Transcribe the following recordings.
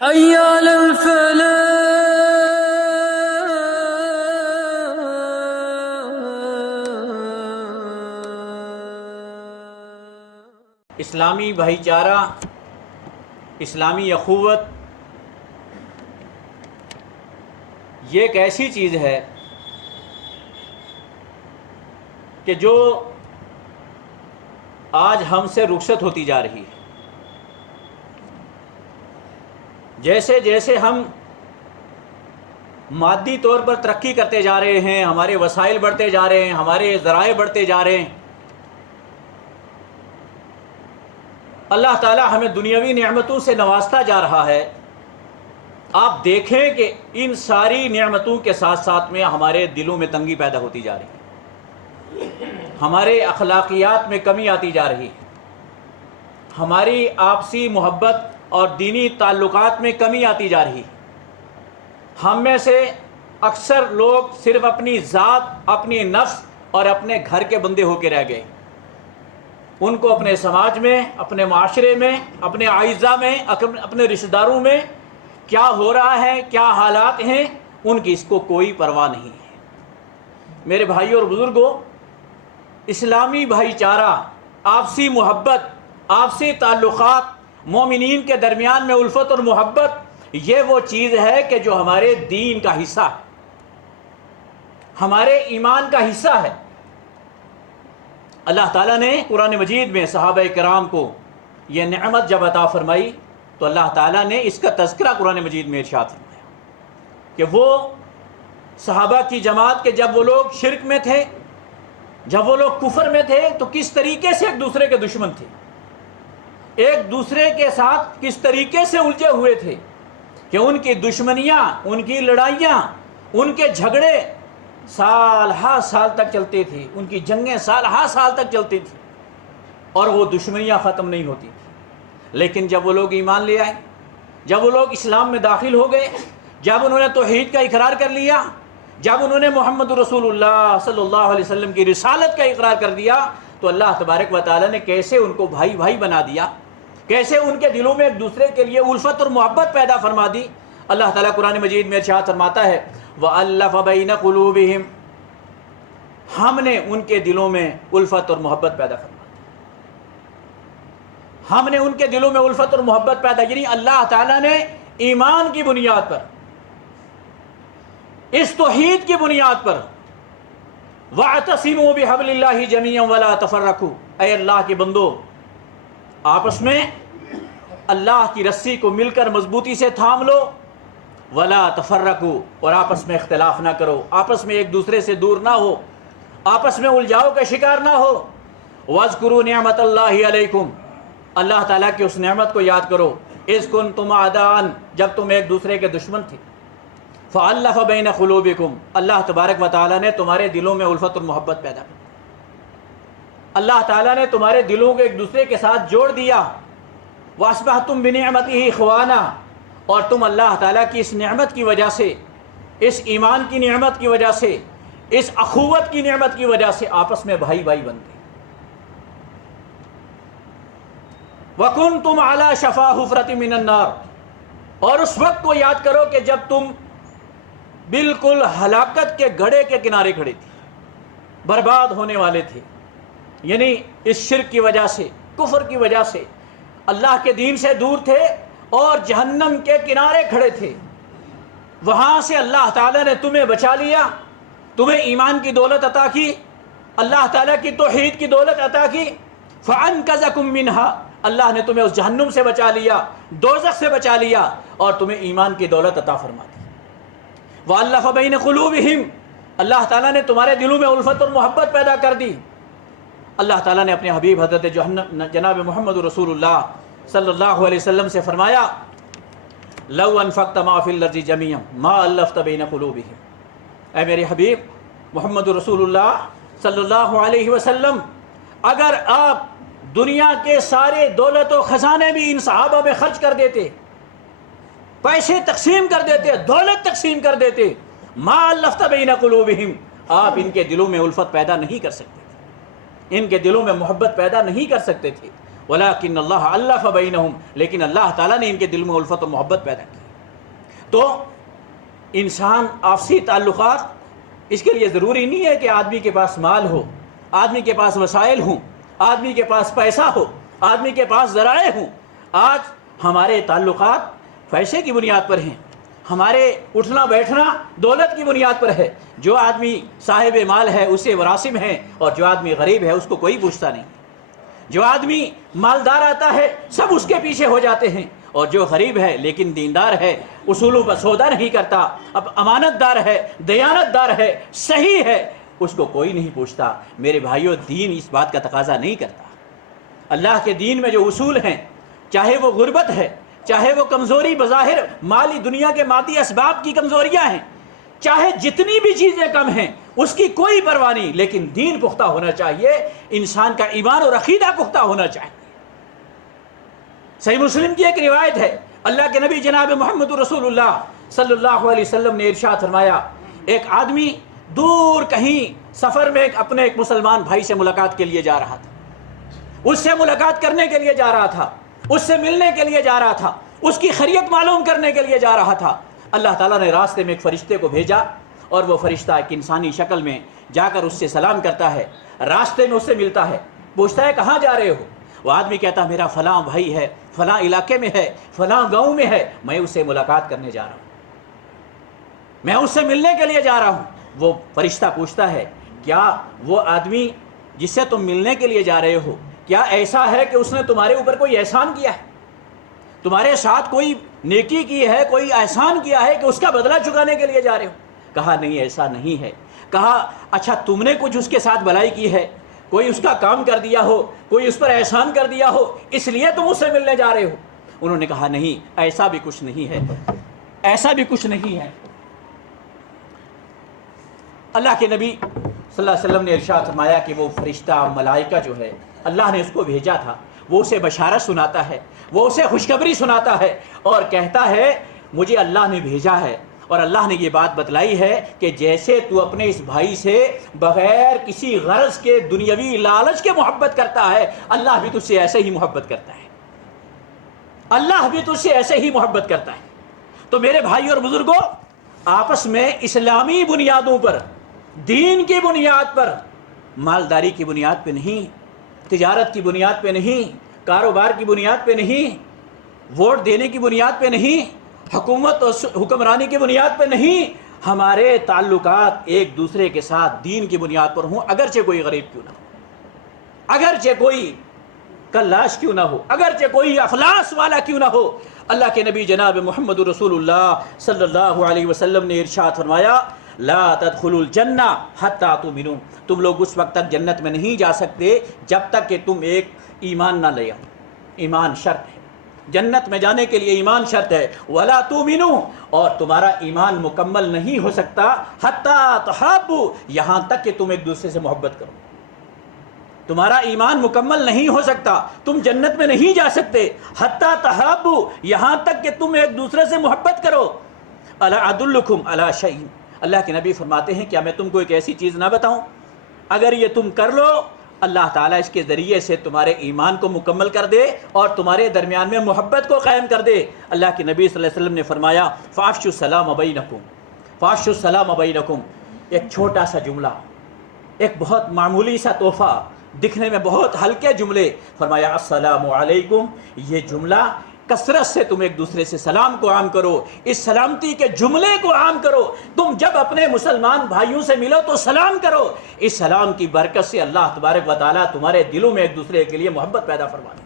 حي على الفلاح. اسلامی بھائی چارہ، اسلامی اخوت یہ ایک ایسی چیز ہے کہ جو آج ہم سے رخصت ہوتی جا رہی ہے۔ جیسے جیسے ہم مادی طور پر ترقی کرتے جا رہے ہیں، ہمارے وسائل بڑھتے جا رہے ہیں، ہمارے ذرائع بڑھتے جا رہے ہیں، اللہ تعالی ہمیں دنیاوی نعمتوں سے نوازتا جا رہا ہے۔ آپ دیکھیں کہ ان ساری نعمتوں کے ساتھ ساتھ میں ہمارے دلوں میں تنگی پیدا ہوتی جا رہی ہے، ہمارے اخلاقیات میں کمی آتی جا رہی ہے، ہماری آپسی محبت اور دینی تعلقات میں کمی آتی جا رہی ہے۔ ہم میں سے اکثر لوگ صرف اپنی ذات، اپنی نفس اور اپنے گھر کے بندے ہو کے رہ گئے۔ ان کو اپنے سماج میں، اپنے معاشرے میں، اپنے اعزاء میں، اپنے رشتہ داروں میں کیا ہو رہا ہے، کیا حالات ہیں، ان کی اس کو کوئی پرواہ نہیں ہے۔ میرے بھائیوں اور بزرگوں، اسلامی بھائی چارہ، آپسی محبت، آپسی تعلقات، مومنین کے درمیان میں الفت اور محبت، یہ وہ چیز ہے کہ جو ہمارے دین کا حصہ ہے، ہمارے ایمان کا حصہ ہے۔ اللہ تعالیٰ نے قرآن مجید میں صحابہ کرام کو یہ نعمت جب عطا فرمائی تو اللہ تعالیٰ نے اس کا تذکرہ قرآن مجید میں ارشاد فرمایا کہ وہ صحابہ کی جماعت کے جب وہ لوگ شرک میں تھے، جب وہ لوگ کفر میں تھے، تو کس طریقے سے ایک دوسرے کے دشمن تھے، ایک دوسرے کے ساتھ کس طریقے سے الجھے ہوئے تھے کہ ان کی دشمنیاں، ان کی لڑائیاں، ان کے جھگڑے سال ہا سال تک چلتے تھے، ان کی جنگیں سال ہا سال تک چلتی تھی اور وہ دشمنیاں ختم نہیں ہوتی تھی۔ لیکن جب وہ لوگ ایمان لے آئے، جب وہ لوگ اسلام میں داخل ہو گئے، جب انہوں نے توحید کا اقرار کر لیا، جب انہوں نے محمد رسول اللہ صلی اللہ علیہ وسلم کی رسالت کا اقرار کر دیا، تو اللہ تبارک و تعالیٰ نے کیسے ان کو بھائی بھائی بنا دیا، کیسے ان کے دلوں میں ایک دوسرے کے لیے الفت اور محبت پیدا فرما دی۔ اللہ تعالیٰ قرآن مجید میں ارشاد فرماتا ہے وَأَلَّفَ بَيْنَ قُلُوبِهِمْ، ہم نے ان کے دلوں میں الفت اور محبت پیدا فرما دی، ہم نے ان کے دلوں میں الفت اور محبت پیدا، یعنی اللہ تعالیٰ نے ایمان کی بنیاد پر، اس توحید کی بنیاد پر وَاعْتَصِمُوا بِحَبْلِ اللَّهِ جَمِيعًا وَلَا تَفَرَّقُوا، اے اللہ کے بندو، آپس میں اللہ کی رسی کو مل کر مضبوطی سے تھام لو، وَلَا تَفَرَّقُوا، اور آپس میں اختلاف نہ کرو، آپس میں ایک دوسرے سے دور نہ ہو، آپس میں الجھاؤ کا شکار نہ ہو۔ وَاذْكُرُوا نِعْمَةَ اللَّهِ عَلَيْكُمْ، اللہ تعالیٰ کی اس نعمت کو یاد کرو، اِذْ كُنْتُمْ أَعْدَاءً، جب تم ایک دوسرے کے دشمن تھے، فَأَلَّفَ بَيْنَ قُلُوبِكُمْ، اللہ تبارک و تعالیٰ نے تمہارے دلوں میں الفت اور محبت پیدا کی، اللہ تعالیٰ نے تمہارے دلوں کو ایک دوسرے کے ساتھ جوڑ دیا۔ وَأَصْبَحْتُمْ بِنِعْمَتِهِ إِخْوَانًا، اور تم اللہ تعالیٰ کی اس نعمت کی وجہ سے، اس ایمان کی نعمت کی وجہ سے، اس اخوت کی نعمت کی وجہ سے آپس میں بھائی بھائی بن گئے۔ وَكُنْتُمْ عَلَى شَفَا حُفْرَةٍ مِّنَ النَّارِ، اور اس وقت کو یاد کرو کہ جب تم بالکل ہلاکت کے گڑھے کے کنارے کھڑے تھے، برباد ہونے والے تھے، یعنی اس شرک کی وجہ سے، کفر کی وجہ سے اللہ کے دین سے دور تھے اور جہنم کے کنارے کھڑے تھے، وہاں سے اللہ تعالیٰ نے تمہیں بچا لیا، تمہیں ایمان کی دولت عطا کی، اللہ تعالیٰ کی توحید کی دولت عطا کی، فَأَنْقَذَكُم مِّنْهَا، اللہ نے تمہیں اس جہنم سے بچا لیا، دوزخ سے بچا لیا اور تمہیں ایمان کی دولت عطا فرما دی۔ وَأَلَّفَ بَيْنَ قُلُوبِهِمْ، اللہ تعالیٰ نے تمہارے دلوں میں الفت اور محبت پیدا کر دی۔ اللہ تعالیٰ نے اپنے حبیب حضرت جناب محمد رسول اللہ صلی اللہ علیہ وسلم سے فرمایا لَوْ أَنفَقْتَ مَا فِي الْأَرْضِ جَمِيعًا مَا أَلَّفْتَ بَيْنَ قُلُوبِهِمْ، اے میرے حبیب محمد رسول اللہ صلی اللہ علیہ وسلم، اگر آپ دنیا کے سارے دولت و خزانے بھی ان صحابہ میں خرچ کر دیتے، پیسے تقسیم کر دیتے، دولت تقسیم کر دیتے، مَا أَلَّفْتَ بَيْنَ قُلُوبِهِمْ، آپ ان کے دلوں میں الفت پیدا نہیں کر سکتے، ان کے دلوں میں محبت پیدا نہیں کر سکتے تھے، ولیکن اللہ الف بینہم، لیکن اللہ تعالیٰ نے ان کے دل میں الفت و محبت پیدا کی۔ تو انسان آپسی تعلقات، اس کے لیے ضروری نہیں ہے کہ آدمی کے پاس مال ہو، آدمی کے پاس وسائل ہوں، آدمی کے پاس پیسہ ہو، آدمی کے پاس ذرائع ہوں۔ آج ہمارے تعلقات پیسے کی بنیاد پر ہیں، ہمارے اٹھنا بیٹھنا دولت کی بنیاد پر ہے۔ جو آدمی صاحب مال ہے اسے وراسم ہے، اور جو آدمی غریب ہے اس کو کوئی پوچھتا نہیں۔ جو آدمی مالدار آتا ہے سب اس کے پیچھے ہو جاتے ہیں، اور جو غریب ہے لیکن دیندار ہے، اصولوں پر سودا نہیں کرتا، اب امانت دار ہے، دیانت دار ہے، صحیح ہے، اس کو کوئی نہیں پوچھتا۔ میرے بھائیوں، دین اس بات کا تقاضا نہیں کرتا۔ اللہ کے دین میں جو اصول ہیں، چاہے وہ غربت ہے، چاہے وہ کمزوری بظاہر مالی دنیا کے مادی اسباب کی کمزوریاں ہیں، چاہے جتنی بھی چیزیں کم ہیں، اس کی کوئی پرواہ نہیں، لیکن دین پختہ ہونا چاہیے، انسان کا ایمان اور عقیدہ پختہ ہونا چاہیے۔ صحیح مسلم کی ایک روایت ہے، اللہ کے نبی جناب محمد رسول اللہ صلی اللہ علیہ وسلم نے ارشاد فرمایا، ایک آدمی دور کہیں سفر میں اپنے ایک مسلمان بھائی سے ملاقات کے لیے جا رہا تھا، اس سے ملاقات کرنے کے لیے جا رہا تھا، اس سے ملنے کے لیے جا رہا تھا، اس کی خیریت معلوم کرنے کے لیے جا رہا تھا۔ اللہ تعالیٰ نے راستے میں ایک فرشتے کو بھیجا، اور وہ فرشتہ ایک انسانی شکل میں جا کر اس سے سلام کرتا ہے، راستے میں اس سے ملتا ہے، پوچھتا ہے کہاں جا رہے ہو؟ وہ آدمی کہتا ہے میرا فلاں بھائی ہے، فلاں علاقے میں ہے، فلاں گاؤں میں ہے، میں اس سے ملاقات کرنے جا رہا ہوں، میں اس سے ملنے کے لیے جا رہا ہوں۔ وہ فرشتہ پوچھتا ہے کیا وہ آدمی جس سے تم ملنے کے لیے جا رہے ہو، کیا ایسا ہے کہ اس نے تمہارے اوپر کوئی احسان کیا ہے، تمہارے ساتھ کوئی نیکی کی ہے، کوئی احسان کیا ہے کہ اس کا بدلہ چکانے کے لیے جا رہے ہو؟ کہا نہیں، ایسا نہیں ہے۔ کہا اچھا تم نے کچھ اس کے ساتھ بھلائی کی ہے، کوئی اس کا کام کر دیا ہو، کوئی اس پر احسان کر دیا ہو، اس لیے تم اس سے ملنے جا رہے ہو؟ انہوں نے کہا نہیں، ایسا بھی کچھ نہیں ہے، ایسا بھی کچھ نہیں ہے۔ اللہ کے نبی صلی اللہ علیہ وسلم نے ارشاد فرمایا کہ وہ فرشتہ ملائکہ جو ہے اللہ نے اس کو بھیجا تھا، وہ اسے بشارت سناتا ہے، وہ اسے خوشخبری سناتا ہے، اور کہتا ہے مجھے اللہ نے بھیجا ہے، اور اللہ نے یہ بات بتلائی ہے کہ جیسے تو اپنے اس بھائی سے بغیر کسی غرض کے دنیاوی لالچ کے محبت کرتا ہے، اللہ بھی تجھ سے ایسے ہی محبت کرتا ہے، اللہ بھی تجھ سے ایسے ہی محبت کرتا ہے۔ تو میرے بھائی اور بزرگوں، آپس میں اسلامی بنیادوں پر، دین کی بنیاد پر، مالداری کی بنیاد پہ نہیں، تجارت کی بنیاد پہ نہیں، کاروبار کی بنیاد پہ نہیں، ووٹ دینے کی بنیاد پہ نہیں، حکومت اور حکمرانی کی بنیاد پہ نہیں، ہمارے تعلقات ایک دوسرے کے ساتھ دین کی بنیاد پر ہوں، اگرچہ کوئی غریب کیوں نہ ہو، اگرچہ کوئی کلاش کیوں نہ ہو، اگرچہ کوئی افلاس والا کیوں نہ ہو۔ اللہ کے نبی جناب محمد رسول اللہ صلی اللہ علیہ وسلم نے ارشاد فرمایا، لا تدخلوا الجنہ حتی تؤمنوا، تم لوگ اس وقت تک جنت میں نہیں جا سکتے جب تک کہ تم ایک ایمان نہ لے آؤ۔ ایمان شرط ہے، جنت میں جانے کے لیے ایمان شرط ہے۔ ولا تؤمنوا، اور تمہارا ایمان مکمل نہیں ہو سکتا حتی تحابوا، یہاں تک کہ تم ایک دوسرے سے محبت کرو۔ تمہارا ایمان مکمل نہیں ہو سکتا، تم جنت میں نہیں جا سکتے حتی تحابوا، یہاں تک کہ تم ایک دوسرے سے محبت کرو۔ الا ادلکم علی شیء، اللہ کے نبی فرماتے ہیں کیا میں تم کو ایک ایسی چیز نہ بتاؤں، اگر یہ تم کر لو اللہ تعالیٰ اس کے ذریعے سے تمہارے ایمان کو مکمل کر دے اور تمہارے درمیان میں محبت کو قائم کر دے۔ اللہ کے نبی صلی اللہ علیہ وسلم نے فرمایا فافشوا السلام بینکم، فافشوا السلام بینکم، ایک چھوٹا سا جملہ، ایک بہت معمولی سا تحفہ، دکھنے میں بہت ہلکے جملے، فرمایا السلام علیکم، یہ جملہ کثرت سے تم ایک دوسرے سے سلام کو عام کرو، اس سلامتی کے جملے کو عام کرو۔ تم جب اپنے مسلمان بھائیوں سے ملو تو سلام کرو، اس سلام کی برکت سے اللہ تبارک و تعالیٰ تمہارے دلوں میں ایک دوسرے کے لیے محبت پیدا فرما دے۔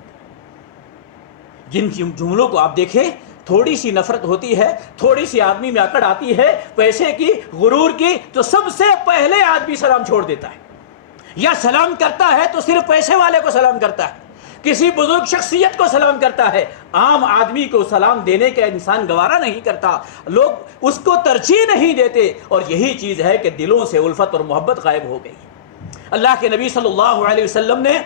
جن جملوں کو آپ دیکھیں، تھوڑی سی نفرت ہوتی ہے، تھوڑی سی آدمی میں اکڑ آتی ہے پیسے کی، غرور کی، تو سب سے پہلے آدمی سلام چھوڑ دیتا ہے، یا سلام کرتا ہے تو صرف پیسے والے کو سلام کرتا ہے، کسی بزرگ شخصیت کو سلام کرتا ہے، عام آدمی کو سلام دینے کا انسان گوارا نہیں کرتا، لوگ اس کو ترجیح نہیں دیتے، اور یہی چیز ہے کہ دلوں سے الفت اور محبت غائب ہو گئی۔ اللہ کے نبی صلی اللہ علیہ وسلم نے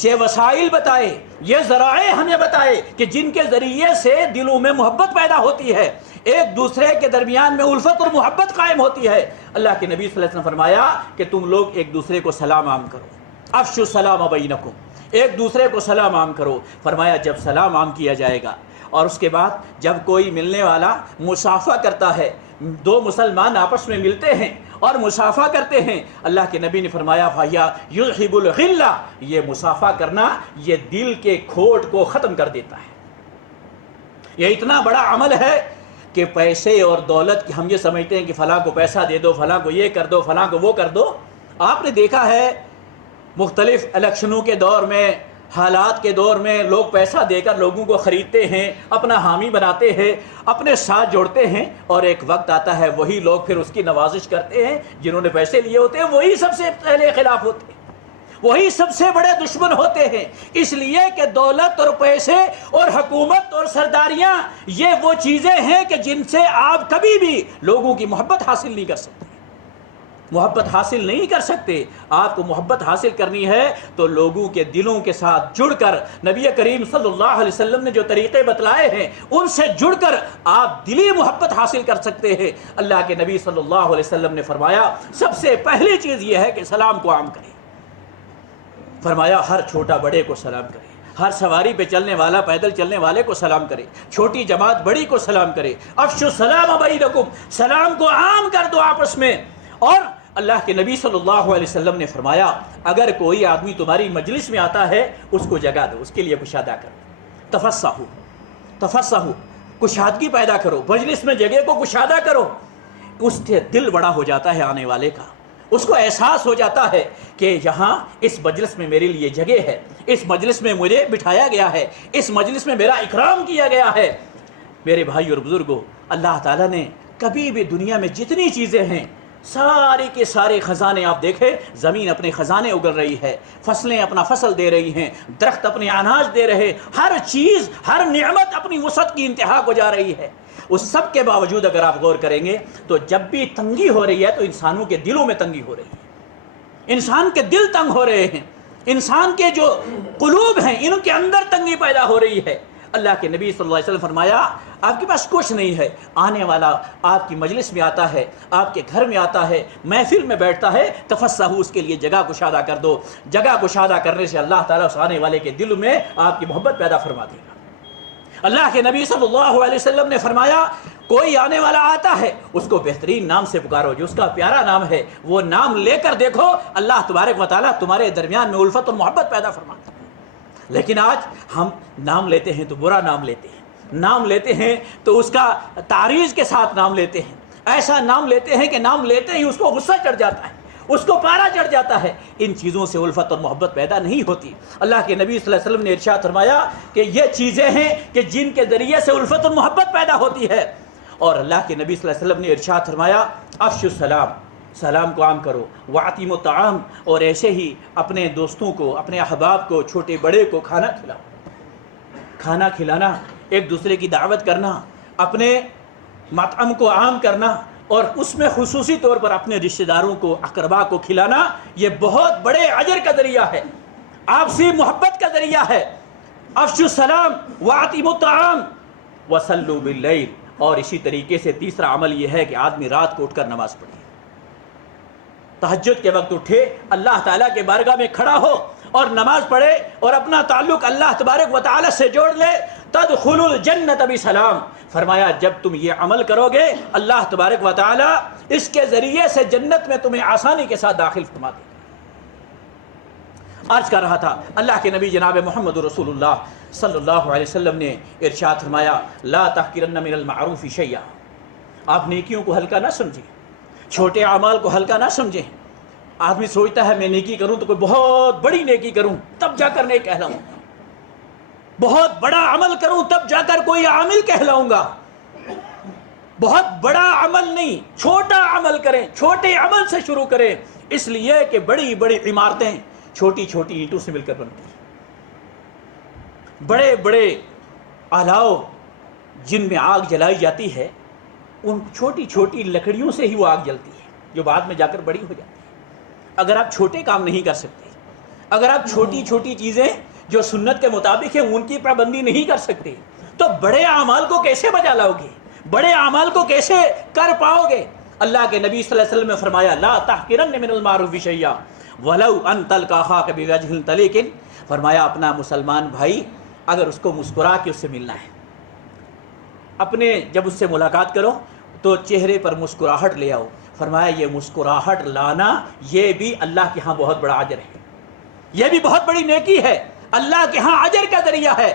یہ وسائل بتائے، یہ ذرائع ہمیں بتائے کہ جن کے ذریعے سے دلوں میں محبت پیدا ہوتی ہے، ایک دوسرے کے درمیان میں الفت اور محبت قائم ہوتی ہے۔ اللہ کے نبی صلی اللہ علیہ وسلم نے فرمایا کہ تم لوگ ایک دوسرے کو سلام عام کرو، افشوا السلام بینکم، ایک دوسرے کو سلام عام کرو۔ فرمایا جب سلام عام کیا جائے گا اور اس کے بعد جب کوئی ملنے والا مصافحہ کرتا ہے، دو مسلمان آپس میں ملتے ہیں اور مصافحہ کرتے ہیں، اللہ کے نبی نے فرمایا فَهِيَ يُذْهِبُ الْغِلَّةَ، یہ مصافحہ کرنا یہ دل کے کھوٹ کو ختم کر دیتا ہے۔ یہ اتنا بڑا عمل ہے کہ پیسے اور دولت کی ہم یہ سمجھتے ہیں کہ فلاں کو پیسہ دے دو، فلاں کو یہ کر دو، فلاں کو وہ کر دو۔ آپ نے دیکھا ہے مختلف الیکشنوں کے دور میں، حالات کے دور میں لوگ پیسہ دے کر لوگوں کو خریدتے ہیں، اپنا حامی بناتے ہیں، اپنے ساتھ جوڑتے ہیں، اور ایک وقت آتا ہے وہی لوگ پھر اس کی نوازش کرتے ہیں، جنہوں نے پیسے لیے ہوتے ہیں وہی سب سے پہلے خلاف ہوتے ہیں، وہی سب سے بڑے دشمن ہوتے ہیں۔ اس لیے کہ دولت اور پیسے اور حکومت اور سرداریاں یہ وہ چیزیں ہیں کہ جن سے آپ کبھی بھی لوگوں کی محبت حاصل نہیں کر سکتے، محبت حاصل نہیں کر سکتے۔ آپ کو محبت حاصل کرنی ہے تو لوگوں کے دلوں کے ساتھ جڑ کر، نبی کریم صلی اللہ علیہ وسلم نے جو طریقے بتلائے ہیں ان سے جڑ کر آپ دلی محبت حاصل کر سکتے ہیں۔ اللہ کے نبی صلی اللہ علیہ وسلم نے فرمایا سب سے پہلی چیز یہ ہے کہ سلام کو عام کریں۔ فرمایا ہر چھوٹا بڑے کو سلام کرے، ہر سواری پہ چلنے والا پیدل چلنے والے کو سلام کرے، چھوٹی جماعت بڑی کو سلام کرے۔ افشوا السلام بینکم، سلام کو عام کر دو آپس میں۔ اور اللہ کے نبی صلی اللہ علیہ وسلم نے فرمایا اگر کوئی آدمی تمہاری مجلس میں آتا ہے اس کو جگہ دو، اس کے لیے کشادہ کرو، تفصحوا، کشادگی پیدا کرو، مجلس میں جگہ کو کشادہ کرو۔ اس سے دل بڑا ہو جاتا ہے آنے والے کا، اس کو احساس ہو جاتا ہے کہ یہاں اس مجلس میں میرے لیے جگہ ہے، اس مجلس میں مجھے بٹھایا گیا ہے، اس مجلس میں میرا اکرام کیا گیا ہے۔ میرے بھائی اور بزرگوں، اللہ تعالیٰ نے کبھی بھی دنیا میں جتنی چیزیں ہیں سارے کے سارے خزانے آپ دیکھیں، زمین اپنے خزانے اگل رہی ہے، فصلیں اپنا فصل دے رہی ہیں، درخت اپنے اناج دے رہے، ہر چیز ہر نعمت اپنی وسعت کی انتہا کو جا رہی ہے۔ اس سب کے باوجود اگر آپ غور کریں گے تو جب بھی تنگی ہو رہی ہے تو انسانوں کے دلوں میں تنگی ہو رہی ہے، انسان کے دل تنگ ہو رہے ہیں، انسان کے جو قلوب ہیں ان کے اندر تنگی پیدا ہو رہی ہے۔ اللہ کے نبی صلی اللہ علیہ وسلم فرمایا آپ کے پاس کچھ نہیں ہے، آنے والا آپ کی مجلس میں آتا ہے، آپ کے گھر میں آتا ہے، محفل میں بیٹھتا ہے، تفصحوا، اس کے لیے جگہ کشادہ کر دو۔ جگہ کشادہ کرنے سے اللہ تعالیٰ اس آنے والے کے دل میں آپ کی محبت پیدا فرما دے گا۔ اللہ کے نبی صلی اللہ علیہ وسلم نے فرمایا کوئی آنے والا آتا ہے اس کو بہترین نام سے پکارو، جو اس کا پیارا نام ہے وہ نام لے کر دیکھو، اللہ تبارک و تعالیٰ تمہارے درمیان میں الفت اور محبت پیدا فرماتا ہے۔ لیکن آج ہم نام لیتے ہیں تو برا نام لیتے ہیں، نام لیتے ہیں تو اس کا تعریض کے ساتھ نام لیتے ہیں، ایسا نام لیتے ہیں کہ نام لیتے ہی اس کو غصہ چڑھ جاتا ہے، اس کو پارا چڑھ جاتا ہے۔ ان چیزوں سے الفت اور محبت پیدا نہیں ہوتی۔ اللہ کے نبی صلی اللہ علیہ وسلم نے ارشاد فرمایا کہ یہ چیزیں ہیں کہ جن کے ذریعے سے الفت اور محبت پیدا ہوتی ہے۔ اور اللہ کے نبی صلی اللہ علیہ وسلم نے ارشاد فرمایا افشوا السلام، سلام کو عام کرو، واطعموا الطعام، اور ایسے ہی اپنے دوستوں کو، اپنے احباب کو، چھوٹے بڑے کو کھانا کھلاؤ۔ کھانا کھلانا، ایک دوسرے کی دعوت کرنا، اپنے مطعم کو عام کرنا، اور اس میں خصوصی طور پر اپنے رشتہ داروں کو، اقربا کو کھلانا، یہ بہت بڑے اجر کا ذریعہ ہے، آپسی محبت کا ذریعہ ہے۔ افشوا السلام واطعموا الطعام وصلوا باللیل۔ اور اسی طریقے سے تیسرا عمل یہ ہے کہ آدمی رات کو اٹھ کر نماز پڑھے، تہجد کے وقت اٹھے، اللہ تعالیٰ کے بارگاہ میں کھڑا ہو اور نماز پڑھے اور اپنا تعلق اللہ تبارک و تعالیٰ سے جوڑ لے۔ تدخلوا الجنت بسلام، فرمایا جب تم یہ عمل کرو گے اللہ تبارک و تعالیٰ اس کے ذریعے سے جنت میں تمہیں آسانی کے ساتھ داخل فرما دے گا۔ عرض کر رہا تھا اللہ کے نبی جناب محمد رسول اللہ صلی اللہ علیہ وسلم نے ارشاد فرمایا لا تحقرن من المعروف شیئا، آپ نیکیوں کو ہلکا نہ سمجھیں، چھوٹے اعمال کو ہلکا نہ سمجھیں۔ آدمی سوچتا ہے میں نیکی کروں تو کوئی بہت بڑی نیکی کروں تب جا کر نیک کہلاؤں گا، بہت بڑا عمل کروں تب جا کر کوئی عامل کہلاؤں گا۔ بہت بڑا عمل نہیں، چھوٹا عمل کریں، چھوٹے عمل سے شروع کریں، اس لیے کہ بڑی بڑی عمارتیں چھوٹی چھوٹی اینٹوں سے مل کر بنتی ہیں، بڑے بڑے آلاؤ جن میں آگ جلائی جاتی ہے ان چھوٹی چھوٹی لکڑیوں سے ہی وہ آگ جلتی ہے جو بعد میں جا کر بڑی ہو جاتی ہے۔ اگر آپ چھوٹے کام نہیں کر سکتے، اگر آپ چھوٹی چھوٹی چیزیں جو سنت کے مطابق ہیں ان کی پابندی نہیں کر سکتے تو بڑے اعمال کو کیسے بجا لاؤ گے، بڑے اعمال کو کیسے کر پاؤ گے؟ اللہ کے نبی صلی اللہ علیہ وسلم نے فرمایا لا تحقرن من المعروف شیئا ولو ان تلقى اخاك بوجه طليق، فرمایا اپنا مسلمان بھائی اگر اس کو مسکرا کے اس سے ملنا ہے، اپنے جب اس سے ملاقات کرو تو چہرے پر مسکراہٹ لے آؤ۔ فرمایا یہ مسکراہٹ لانا یہ بھی اللہ کے ہاں بہت بڑا اجر ہے، یہ بھی بہت بڑی نیکی ہے، اللہ کے ہاں اجر کا ذریعہ ہے۔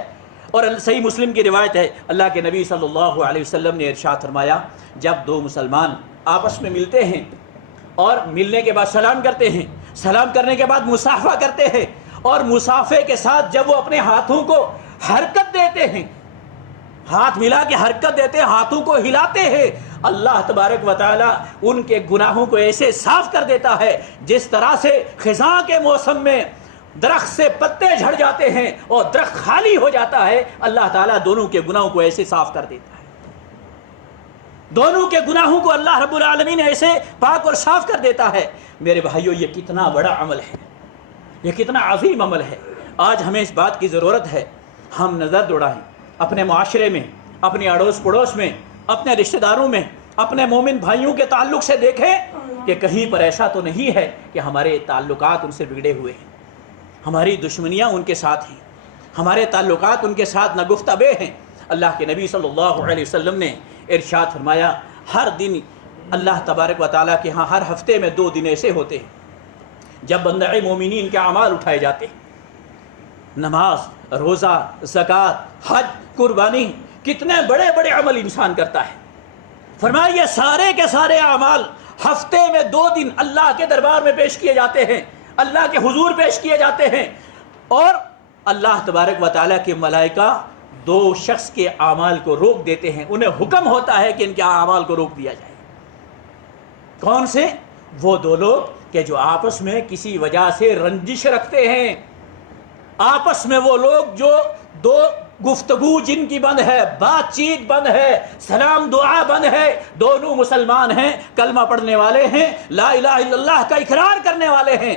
اور صحیح مسلم کی روایت ہے، اللہ کے نبی صلی اللہ علیہ وسلم نے ارشاد فرمایا جب دو مسلمان آپس میں ملتے ہیں اور ملنے کے بعد سلام کرتے ہیں، سلام کرنے کے بعد مصافحہ کرتے ہیں، اور مصافحے کے ساتھ جب وہ اپنے ہاتھوں کو حرکت دیتے ہیں، ہاتھ ملا کے حرکت دیتے ہیں، ہاتھوں کو ہلاتے ہیں، اللہ تبارک و تعالی ان کے گناہوں کو ایسے صاف کر دیتا ہے جس طرح سے خزاں کے موسم میں درخت سے پتے جھڑ جاتے ہیں اور درخت خالی ہو جاتا ہے، اللہ تعالیٰ دونوں کے گناہوں کو ایسے صاف کر دیتا ہے، دونوں کے گناہوں کو اللہ رب العالمین ایسے پاک اور صاف کر دیتا ہے۔ میرے بھائیو یہ کتنا بڑا عمل ہے، یہ کتنا عظیم عمل ہے۔ آج ہمیں اس بات کی ضرورت ہے ہم نظر دوڑائیں اپنے معاشرے میں، اپنے اڑوس پڑوس میں، اپنے رشتہ داروں میں، اپنے مومن بھائیوں کے تعلق سے دیکھیں کہ کہیں پر ایسا تو نہیں ہے کہ ہمارے تعلقات ان سے بگڑے ہوئے ہیں، ہماری دشمنیاں ان کے ساتھ ہیں، ہمارے تعلقات ان کے ساتھ نگفتہ بے ہیں۔ اللہ کے نبی صلی اللہ علیہ وسلم نے ارشاد فرمایا ہر دن اللہ تبارک و تعالیٰ کے ہاں ہر ہفتے میں 2 دن ایسے ہوتے ہیں جب بندہ مومنین کے اعمال اٹھائے جاتے ہیں، نماز، روزہ، زکوٰۃ، حج، قربانی، کتنے بڑے بڑے عمل انسان کرتا ہے۔ فرمایا یہ سارے کے سارے اعمال ہفتے میں 2 دن اللہ کے دربار میں پیش کیے جاتے ہیں، اللہ کے حضور پیش کیے جاتے ہیں، اور اللہ تبارک و تعالیٰ کے ملائکہ 2 شخص کے اعمال کو روک دیتے ہیں، انہیں حکم ہوتا ہے کہ ان کے اعمال کو روک دیا جائے۔ کون سے؟ وہ 2 لوگ کہ جو آپس میں کسی وجہ سے رنجش رکھتے ہیں، آپس میں وہ لوگ جو 2 گفتگو جن کی بند ہے، بات چیت بند ہے، سلام دعا بند ہے، دونوں مسلمان ہیں، کلمہ پڑھنے والے ہیں، لا الہ الا اللہ کا اقرار کرنے والے ہیں،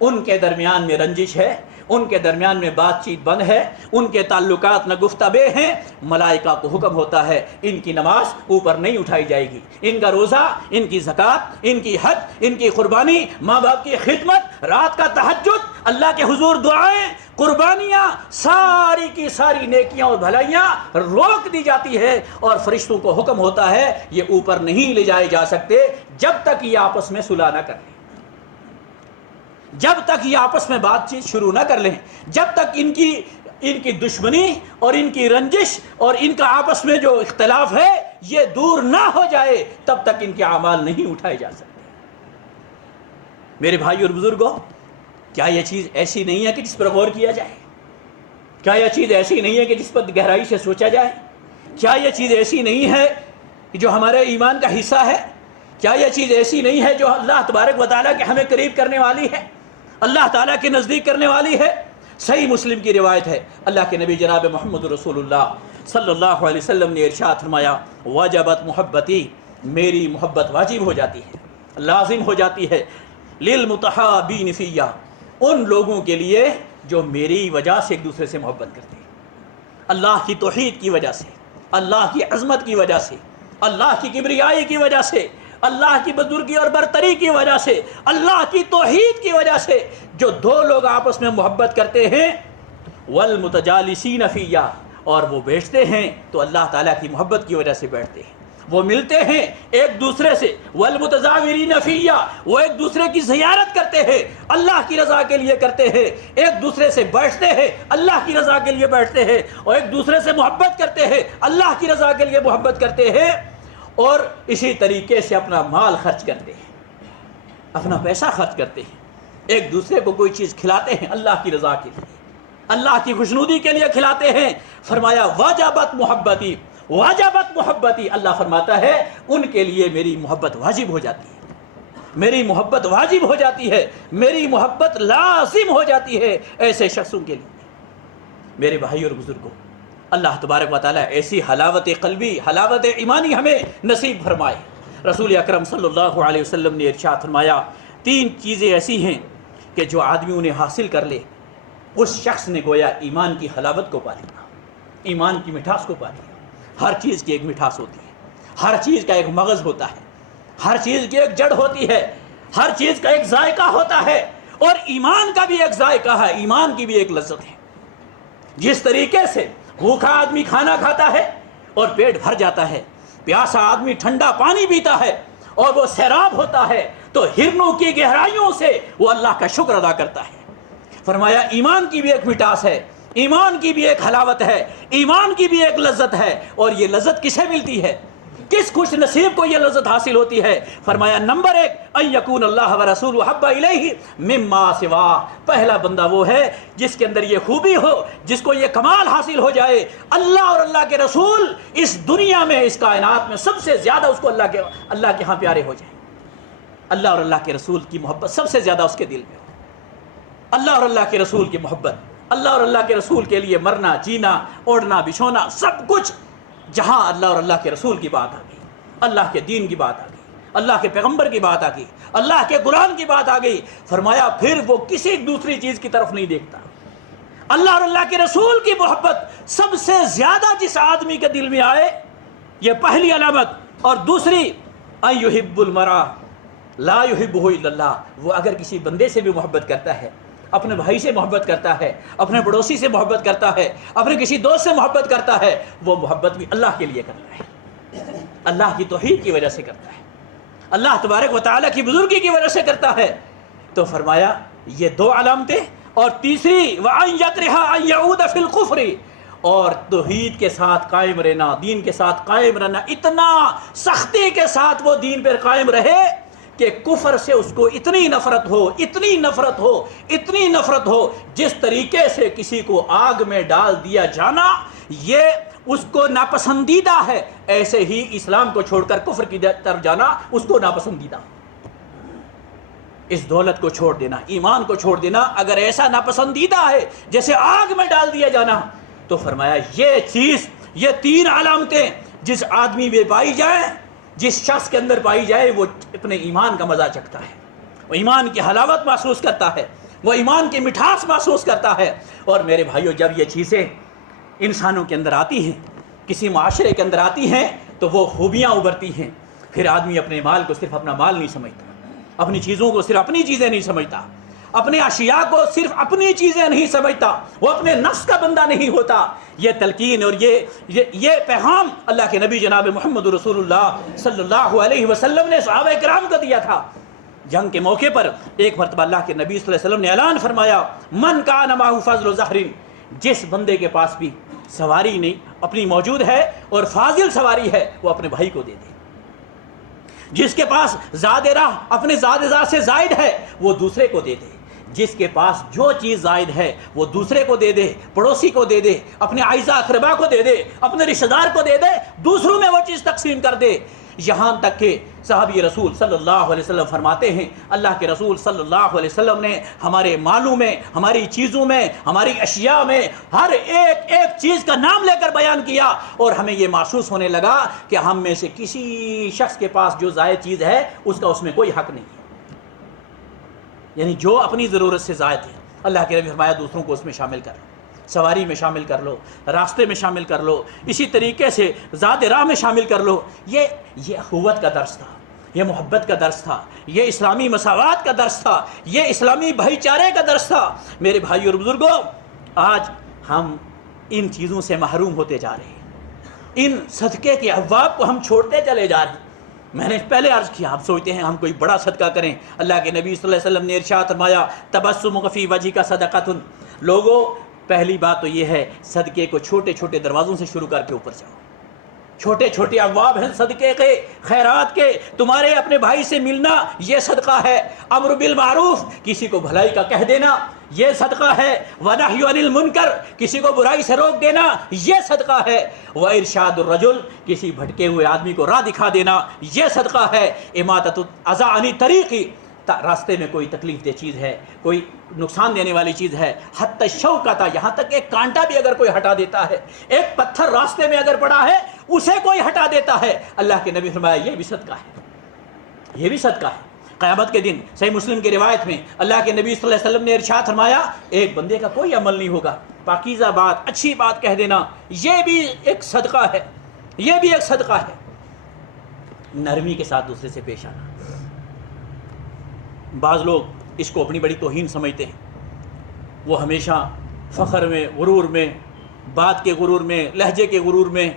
ان کے درمیان میں رنجش ہے، ان کے درمیان میں بات چیت بند ہے، ان کے تعلقات نگفتہ بے ہیں، ملائکہ کو حکم ہوتا ہے ان کی نماز اوپر نہیں اٹھائی جائے گی، ان کا روزہ، ان کی زکوٰۃ، ان کی حج، ان کی قربانی، ماں باپ کی خدمت، رات کا تہجد، اللہ کے حضور دعائیں، قربانیاں، ساری کی ساری نیکیاں اور بھلائیاں روک دی جاتی ہے، اور فرشتوں کو حکم ہوتا ہے یہ اوپر نہیں لے جائے جا سکتے جب تک یہ آپس میں صلح نہ کر لیں، جب تک یہ آپس میں بات چیت شروع نہ کر لیں، جب تک ان کی دشمنی اور ان کی رنجش اور ان کا آپس میں جو اختلاف ہے یہ دور نہ ہو جائے تب تک ان کے اعمال نہیں اٹھائے جا سکتے۔ میرے بھائی اور بزرگوں، کیا یہ چیز ایسی نہیں ہے کہ جس پر غور کیا جائے؟ کیا یہ چیز ایسی نہیں ہے کہ جس پر گہرائی سے سوچا جائے؟ کیا یہ چیز ایسی نہیں ہے کہ جو ہمارے ایمان کا حصہ ہے؟ کیا یہ چیز ایسی نہیں ہے جو اللہ تبارک و تعالیٰ کے ہمیں قریب کرنے والی ہے، اللہ تعالیٰ کے نزدیک کرنے والی ہے؟ صحیح مسلم کی روایت ہے، اللہ کے نبی جناب محمد رسول اللہ صلی اللہ علیہ وسلم نے ارشاد فرمایا وجبت محبتی، میری محبت واجب ہو جاتی ہے، لازم ہو جاتی ہے، للمتحابین فیہ، ان لوگوں کے لیے جو میری وجہ سے ایک دوسرے سے محبت کرتے ہیں، اللہ کی توحید کی وجہ سے، اللہ کی عظمت کی وجہ سے، اللہ کی کبریائی کی وجہ سے، اللہ کی بزرگی اور برتری کی وجہ سے، اللہ کی توحید کی وجہ سے جو 2 لوگ آپس میں محبت کرتے ہیں، والمتجالسین فیہ، اور وہ بیٹھتے ہیں تو اللہ تعالیٰ کی محبت کی وجہ سے بیٹھتے ہیں، وہ ملتے ہیں ایک دوسرے سے، والمتزاورین فیہ، وہ ایک دوسرے کی زیارت کرتے ہیں، اللہ کی رضا کے لیے کرتے ہیں، ایک دوسرے سے بیٹھتے ہیں، اللہ کی رضا کے لیے بیٹھتے ہیں، اور ایک دوسرے سے محبت کرتے ہیں، اللہ کی رضا کے لیے محبت کرتے ہیں، اور اسی طریقے سے اپنا مال خرچ کرتے ہیں، اپنا پیسہ خرچ کرتے ہیں، ایک دوسرے کو کوئی چیز کھلاتے ہیں اللہ کی رضا کے لیے، اللہ کی خوشنودی کے لیے کھلاتے ہیں۔ فرمایا واجبت محبتی، واجبت محبتی، اللہ فرماتا ہے ان کے لیے میری محبت واجب ہو جاتی ہے، میری محبت واجب ہو جاتی ہے، میری محبت لازم ہو جاتی ہے ایسے شخصوں کے لیے۔ میرے بھائی اور بزرگوں، اللہ تبارک و تعالیٰ ایسی حلاوت قلبی، حلاوت ایمانی ہمیں نصیب فرمائے۔ رسول اکرم صلی اللہ علیہ وسلم نے ارشاد فرمایا 3 چیزیں ایسی ہیں کہ جو آدمی انہیں حاصل کر لے اس شخص نے گویا ایمان کی حلاوت کو پا لیا، ایمان کی مٹھاس کو پا لیا۔ ہر چیز کی ایک مٹھاس ہوتی ہے، ہر چیز کا ایک مغز ہوتا ہے، ہر چیز کی ایک جڑ ہوتی ہے، ہر چیز کا ایک ذائقہ ہوتا ہے، اور ایمان کا بھی ایک ذائقہ ہے، ایمان کی بھی ایک لذت ہے۔ جس طریقے سے بھوکا آدمی کھانا کھاتا ہے اور پیٹ بھر جاتا ہے، پیاسا آدمی ٹھنڈا پانی پیتا ہے اور وہ سیراب ہوتا ہے، تو ہرنوں کی گہرائیوں سے وہ اللہ کا شکر ادا کرتا ہے۔ فرمایا ایمان کی بھی ایک مٹاس ہے، ایمان کی بھی ایک حلاوت ہے، ایمان کی بھی ایک لذت ہے، اور یہ لذت کسے ملتی ہے؟ کس خوش نصیب کو یہ لذت حاصل ہوتی ہے؟ فرمایا نمبر 1 ان یکون اللہ ورسولہ احب الیہ مما سوا، پہلا بندہ وہ ہے جس کے اندر یہ خوبی ہو، جس کو یہ کمال حاصل ہو جائے، اللہ اور اللہ کے رسول اس دنیا میں، اس کائنات میں سب سے زیادہ اس کو اللہ کے ہاں پیارے ہو جائیں، اللہ اور اللہ کے رسول کی محبت سب سے زیادہ اس کے دل میں ہو، اللہ اور اللہ کے رسول کی محبت، اللہ اور اللہ کے رسول کے لیے مرنا جینا اوڑھنا بچھونا سب کچھ، جہاں اللہ اور اللہ کے رسول کی بات آ گئی، اللہ کے دین کی بات آ گئی، اللہ کے پیغمبر کی بات آ گئی، اللہ کے قرآن کی بات آ گئی، فرمایا پھر وہ کسی دوسری چیز کی طرف نہیں دیکھتا۔ اللہ اور اللہ کے رسول کی محبت سب سے زیادہ جس آدمی کے دل میں آئے، یہ پہلی علامت، اور دوسری ان یحب المرء لا یحبہ الا اللہ، وہ اگر کسی بندے سے بھی محبت کرتا ہے، اپنے بھائی سے محبت کرتا ہے، اپنے پڑوسی سے محبت کرتا ہے، اپنے کسی دوست سے محبت کرتا ہے، وہ محبت بھی اللہ کے لیے کرتا ہے، اللہ کی توحید کی وجہ سے کرتا ہے، اللہ تبارک و تعالیٰ کی بزرگی کی وجہ سے کرتا ہے۔ تو فرمایا یہ 2 علامتیں، اور تیسری وَأَن يَكْرِهَ أَن يَعُودَ فِي الْكُفْرِ، اور توحید کے ساتھ قائم رہنا، دین کے ساتھ قائم رہنا، اتنا سختی کے ساتھ وہ دین پر قائم رہے کہ کفر سے اس کو اتنی نفرت ہو، اتنی نفرت ہو، اتنی نفرت ہو، جس طریقے سے کسی کو آگ میں ڈال دیا جانا یہ اس کو ناپسندیدہ ہے، ایسے ہی اسلام کو چھوڑ کر کفر کی طرف جانا اس کو ناپسندیدہ۔ اس دولت کو چھوڑ دینا، ایمان کو چھوڑ دینا اگر ایسا ناپسندیدہ ہے جیسے آگ میں ڈال دیا جانا، تو فرمایا یہ چیز، یہ 3 علامتیں جس آدمی میں پائی جائیں، جس شخص کے اندر پائی جائے، وہ اپنے ایمان کا مزہ چکھتا ہے، وہ ایمان کی حلاوت محسوس کرتا ہے، وہ ایمان کی مٹھاس محسوس کرتا ہے۔ اور میرے بھائیو، جب یہ چیزیں انسانوں کے اندر آتی ہیں، کسی معاشرے کے اندر آتی ہیں، تو وہ خوبیاں ابھرتی ہیں، پھر آدمی اپنے مال کو صرف اپنا مال نہیں سمجھتا، اپنی چیزوں کو صرف اپنی چیزیں نہیں سمجھتا، اپنے اشیاء کو صرف اپنی چیزیں نہیں سمجھتا، وہ اپنے نفس کا بندہ نہیں ہوتا۔ یہ تلقین اور یہ پیغام اللہ کے نبی جناب محمد رسول اللہ صلی اللہ علیہ وسلم نے صحابہ کرام کو دیا تھا۔ جنگ کے موقع پر ایک مرتبہ اللہ کے نبی صلی اللہ علیہ وسلم نے اعلان فرمایا، من کان معہ فضل ظہر، جس بندے کے پاس بھی سواری نہیں اپنی موجود ہے اور فاضل سواری ہے، وہ اپنے بھائی کو دے دے۔ جس کے پاس زاد راہ اپنے زاد راہ سے زائد ہے، وہ دوسرے کو دے دے۔ جس کے پاس جو چیز زائد ہے وہ دوسرے کو دے دے، پڑوسی کو دے دے، اپنے اعزاء اقربا کو دے دے، اپنے رشتہ دار کو دے دے، دوسروں میں وہ چیز تقسیم کر دے۔ یہاں تک کہ صحابی رسول صلی اللہ علیہ وسلم فرماتے ہیں، اللہ کے رسول صلی اللہ علیہ وسلم نے ہمارے مالوں میں، ہماری چیزوں میں، ہماری اشیاء میں ہر ایک چیز کا نام لے کر بیان کیا، اور ہمیں یہ محسوس ہونے لگا کہ ہم میں سے کسی شخص کے پاس جو زائد چیز ہے اس میں کوئی حق نہیں ہے، یعنی جو اپنی ضرورت سے زائد ہے۔ اللہ کے نبی فرمایا دوسروں کو اس میں شامل کر لو، سواری میں شامل کر لو، راستے میں شامل کر لو، اسی طریقے سے ذات راہ میں شامل کر لو۔ یہ اخوت کا درس تھا، یہ محبت کا درس تھا، یہ اسلامی مساوات کا درس تھا، یہ اسلامی بھائی چارے کا درس تھا۔ میرے بھائی اور بزرگوں، آج ہم ان چیزوں سے محروم ہوتے جا رہے ہیں، ان صدقے کے ابواب کو ہم چھوڑتے چلے جا رہے ہیں۔ میں نے پہلے عرض کیا، آپ سوچتے ہیں ہم کوئی بڑا صدقہ کریں، اللہ کے نبی صلی اللہ علیہ وسلم نے ارشاد فرمایا، تبسمک فی وجہک صدقۃ۔ لوگوں، پہلی بات تو یہ ہے، صدقے کو چھوٹے چھوٹے دروازوں سے شروع کر کے اوپر جاؤ۔ چھوٹے چھوٹے ابواب ہیں صدقے کے، خیرات کے۔ تمہارے اپنے بھائی سے ملنا یہ صدقہ ہے، امر بالمعروف، کسی کو بھلائی کا کہہ دینا یہ صدقہ ہے، ونہی عن المنکر، کسی کو برائی سے روک دینا یہ صدقہ ہے، وارشاد الرجل، کسی بھٹکے ہوئے آدمی کو راہ دکھا دینا یہ صدقہ ہے، اماطۃ الاذی عن الطریق، راستے میں کوئی تکلیف دہ چیز ہے، کوئی نقصان دینے والی چیز ہے، حتی الشوکۃ، یہاں تک ایک کانٹا بھی اگر کوئی ہٹا دیتا ہے، ایک پتھر راستے میں اگر پڑا ہے اسے کوئی ہٹا دیتا ہے، اللہ کے نبی فرمایا یہ بھی صدقہ ہے، یہ بھی صدقہ ہے۔ قیامت کے دن صحیح مسلم کی روایت میں اللہ کے نبی صلی اللہ علیہ وسلم نے ارشاد فرمایا، ایک بندے کا کوئی عمل نہیں ہوگا، پاکیزہ بات، اچھی بات کہہ دینا یہ بھی ایک صدقہ ہے، یہ بھی ایک صدقہ ہے۔ نرمی کے ساتھ دوسرے سے پیش آنا۔ بعض لوگ اس کو اپنی بڑی توہین سمجھتے ہیں۔ وہ ہمیشہ فخر میں، غرور میں، بات کے غرور میں، لہجے کے غرور میں،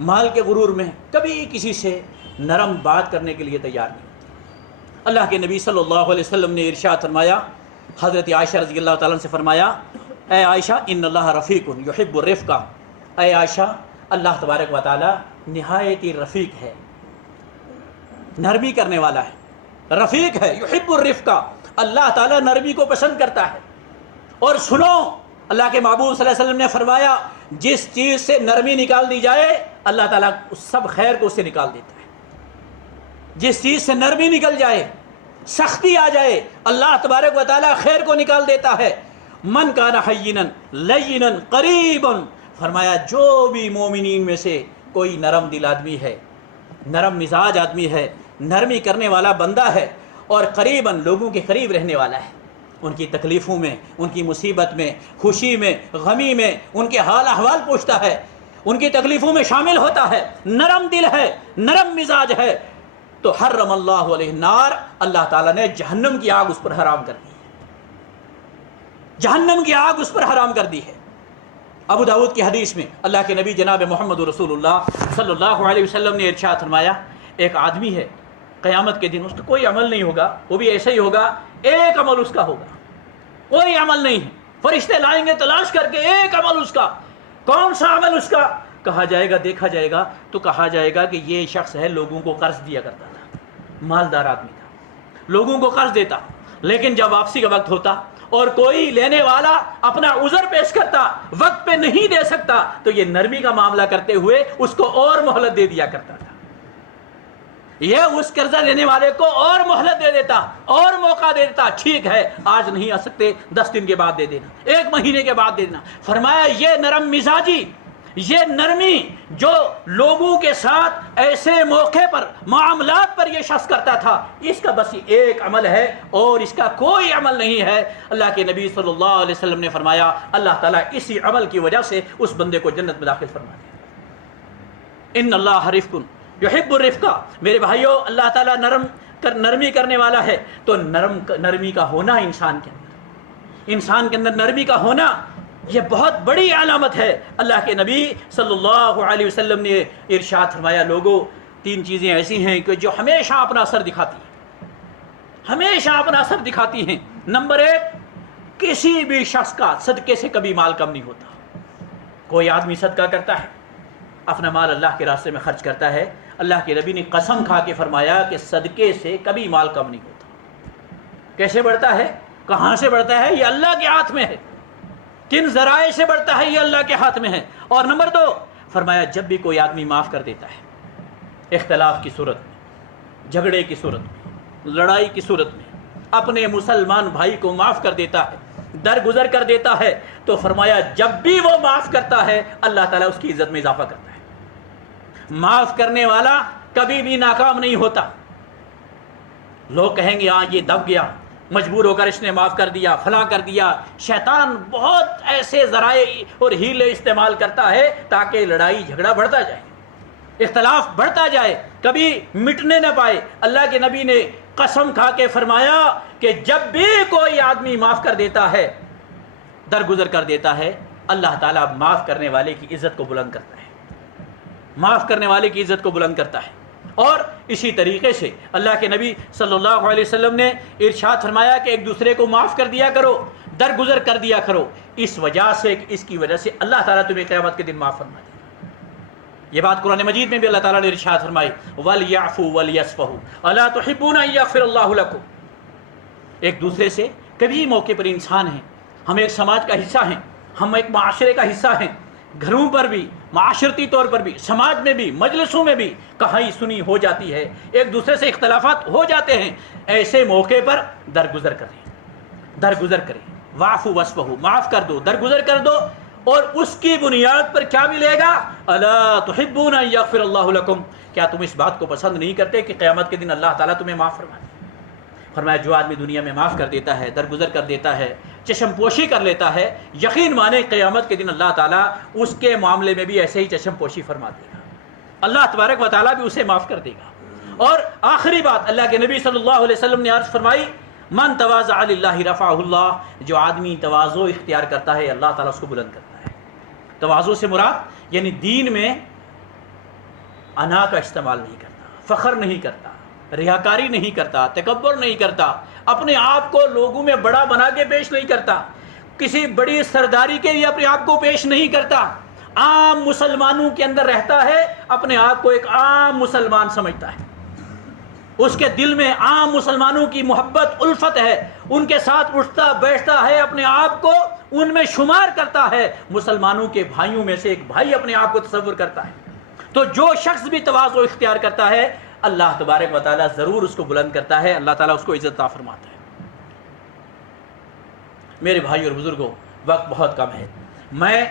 مال کے غرور میں کبھی کسی سے نرم بات کرنے کے لیے تیار نہیں ہوتے۔ اللہ کے نبی صلی اللہ علیہ وسلم نے ارشاد فرمایا، حضرت عائشہ رضی اللہ تعالیٰ عنہ سے فرمایا، اے عائشہ ان اللہ رفیق یحب الرفق، اے عائشہ اللہ تبارک و تعالیٰ نہایت ہی رفیق ہے، نرمی کرنے والا ہے، رفیق ہے، یحب الرفق، اللہ تعالیٰ نرمی کو پسند کرتا ہے۔ اور سنو، اللہ کے محبوب صلی اللہ علیہ وسلم نے فرمایا جس چیز سے نرمی نکال دی جائے اللہ تعالیٰ اس سب خیر کو اس سے نکال دیتا ہے۔ جس چیز سے نرمی نکل جائے، سختی آ جائے، اللہ تبارک و تعالیٰ خیر کو نکال دیتا ہے۔ من کان حینا لینا قریبا، فرمایا جو بھی مومنین میں سے کوئی نرم دل آدمی ہے، نرم مزاج آدمی ہے، نرمی کرنے والا بندہ ہے، اور قریباً لوگوں کے قریب رہنے والا ہے، ان کی تکلیفوں میں، ان کی مصیبت میں، خوشی میں، غمی میں ان کے حال احوال پوچھتا ہے، ان کی تکلیفوں میں شامل ہوتا ہے، نرم دل ہے، نرم مزاج ہے، تو حرم اللہ علیہ النار، اللہ تعالیٰ نے جہنم کی آگ اس پر حرام کر دی ہے، جہنم کی آگ اس پر حرام کر دی ہے۔ ابو داؤد کی حدیث میں اللہ کے نبی جناب محمد رسول اللہ صلی اللہ علیہ وسلم نے ارشاد فرمایا، ایک آدمی ہے قیامت کے دن اس کا کوئی عمل نہیں ہوگا، وہ بھی ایسا ہی ہوگا، ایک عمل اس کا ہوگا، کوئی عمل نہیں ہے، فرشتے لائیں گے تلاش کر کے، ایک عمل اس کا، کون سا عمل اس کا؟ کہا جائے گا، دیکھا جائے گا تو کہا جائے گا کہ یہ شخص ہے لوگوں کو قرض دیا کرتا تھا، مالدار آدمی تھا، لوگوں کو قرض دیتا، لیکن جب واپسی کا وقت ہوتا اور کوئی لینے والا اپنا عذر پیش کرتا، وقت پہ نہیں دے سکتا، تو یہ نرمی کا معاملہ کرتے ہوئے اس کو اور مہلت دے دیا کرتا تھا، یہ اس قرضہ لینے والے کو اور مہلت دے دیتا، اور موقع دے دیتا، ٹھیک ہے آج نہیں آ سکتے، 10 دن کے بعد دے دینا، 1 مہینے کے بعد دے دینا۔ فرمایا یہ نرم مزاجی، یہ نرمی جو لوگوں کے ساتھ ایسے موقع پر، معاملات پر یہ شخص کرتا تھا، اس کا بس ایک عمل ہے اور اس کا کوئی عمل نہیں ہے۔ اللہ کے نبی صلی اللہ علیہ وسلم نے فرمایا اللہ تعالیٰ اسی عمل کی وجہ سے اس بندے کو جنت میں داخل فرما دے۔ ان اللہ رفق یحب الرفق، میرے بھائیوں اللہ تعالیٰ نرمی کرنے والا ہے، تو نرمی کا ہونا انسان کے اندر نرمی کا ہونا یہ بہت بڑی علامت ہے۔ اللہ کے نبی صلی اللہ علیہ وسلم نے ارشاد فرمایا، لوگوں 3 چیزیں ایسی ہیں کہ جو ہمیشہ اپنا اثر دکھاتی ہیں، ہمیشہ اپنا اثر دکھاتی ہیں۔ نمبر 1، کسی بھی شخص کا صدقے سے کبھی مال کم نہیں ہوتا۔ کوئی آدمی صدقہ کرتا ہے، اپنا مال اللہ کے راستے میں خرچ کرتا ہے، اللہ کے نبی نے قسم کھا کے فرمایا کہ صدقے سے کبھی مال کم نہیں ہوتا۔ کیسے بڑھتا ہے، کہاں سے بڑھتا ہے، یہ اللہ کے ہاتھ میں ہے، کن ذرائع سے بڑھتا ہے یہ اللہ کے ہاتھ میں ہے۔ اور نمبر 2 فرمایا جب بھی کوئی آدمی معاف کر دیتا ہے، اختلاف کی صورت میں، جھگڑے کی صورت میں، لڑائی کی صورت میں، اپنے مسلمان بھائی کو معاف کر دیتا ہے، درگزر کر دیتا ہے، تو فرمایا جب بھی وہ معاف کرتا ہے اللہ تعالیٰ اس کی عزت میں اضافہ کرتا ہے۔ معاف کرنے والا کبھی بھی ناکام نہیں ہوتا۔ لوگ کہیں گے ہاں یہ دب گیا، مجبور ہو کر اس نے معاف کر دیا، فلاں کر دیا۔ شیطان بہت ایسے ذرائع اور ہیلے استعمال کرتا ہے تاکہ لڑائی جھگڑا بڑھتا جائے، اختلاف بڑھتا جائے، کبھی مٹنے نہ پائے۔ اللہ کے نبی نے قسم کھا کے فرمایا کہ جب بھی کوئی آدمی معاف کر دیتا ہے، درگزر کر دیتا ہے، اللہ تعالیٰ معاف کرنے والے کی عزت کو بلند کرتا ہے، معاف کرنے والے کی عزت کو بلند کرتا ہے۔ اور اسی طریقے سے اللہ کے نبی صلی اللہ علیہ وسلم نے ارشاد فرمایا کہ ایک دوسرے کو معاف کر دیا کرو، درگزر کر دیا کرو، اس وجہ سے کہ اس کی وجہ سے اللہ تعالیٰ تمہیں قیامت کے دن معاف فرما دے گا۔ یہ بات قرآن مجید میں بھی اللہ تعالیٰ نے ارشاد فرمائی، وَلْيَعْفُوا وَلْيَصْفَحُوا أَلَا تُحِبُّونَ أَن يَغْفِرَ اللَّهُ لَكُمْ۔ ایک دوسرے سے کبھی موقع پر انسان ہیں، ہم ایک سماج کا حصہ ہیں، ہم ایک معاشرے کا حصہ ہیں، گھروں پر بھی، معاشرتی طور پر بھی، سماج میں بھی، مجلسوں میں بھی کہائی سنی ہو جاتی ہے، ایک دوسرے سے اختلافات ہو جاتے ہیں، ایسے موقع پر درگزر کریں، درگزر کریں، واعفوا واصفحوا، معاف کر دو، درگزر کر دو، اور اس کی بنیاد پر کیا ملے گا؟ الا تحبون ان یغفر اللہ لکم، کیا تم اس بات کو پسند نہیں کرتے کہ قیامت کے دن اللہ تعالیٰ تمہیں معاف فرما دے؟ فرمایا جو آدمی دنیا میں معاف کر دیتا ہے، درگزر کر دیتا ہے، چشم پوشی کر لیتا ہے، یقین مانے قیامت کے دن اللہ تعالیٰ اس کے معاملے میں بھی ایسے ہی چشم پوشی فرما دے گا، اللہ تبارک و تعالیٰ بھی اسے معاف کر دے گا۔ اور آخری بات اللہ کے نبی صلی اللہ علیہ وسلم نے عرض فرمائی، من تواضع للہ رفعہ اللہ، جو آدمی تواضع اختیار کرتا ہے اللہ تعالیٰ اس کو بلند کرتا ہے۔ تواضع سے مراد یعنی دین میں انا کا استعمال نہیں کرتا، فخر نہیں کرتا، ریاکاری نہیں کرتا، تکبر نہیں کرتا، اپنے آپ کو لوگوں میں بڑا بنا کے پیش نہیں کرتا، کسی بڑی سرداری کے لیے اپنے آپ کو پیش نہیں کرتا، عام مسلمانوں کے اندر رہتا ہے، اپنے آپ کو ایک عام مسلمان سمجھتا ہے، اس کے دل میں عام مسلمانوں کی محبت الفت ہے، ان کے ساتھ اٹھتا بیٹھتا ہے، اپنے آپ کو ان میں شمار کرتا ہے، مسلمانوں کے بھائیوں میں سے ایک بھائی اپنے آپ کو تصور کرتا ہے۔ تو جو شخص بھی تواضع اختیار کرتا ہے اللہ تبارک و تعالیٰ ضرور اس کو بلند کرتا ہے، اللہ تعالیٰ اس کو عزت عطا فرماتا ہے۔ میرے بھائی اور بزرگوں، وقت بہت کم ہے، میں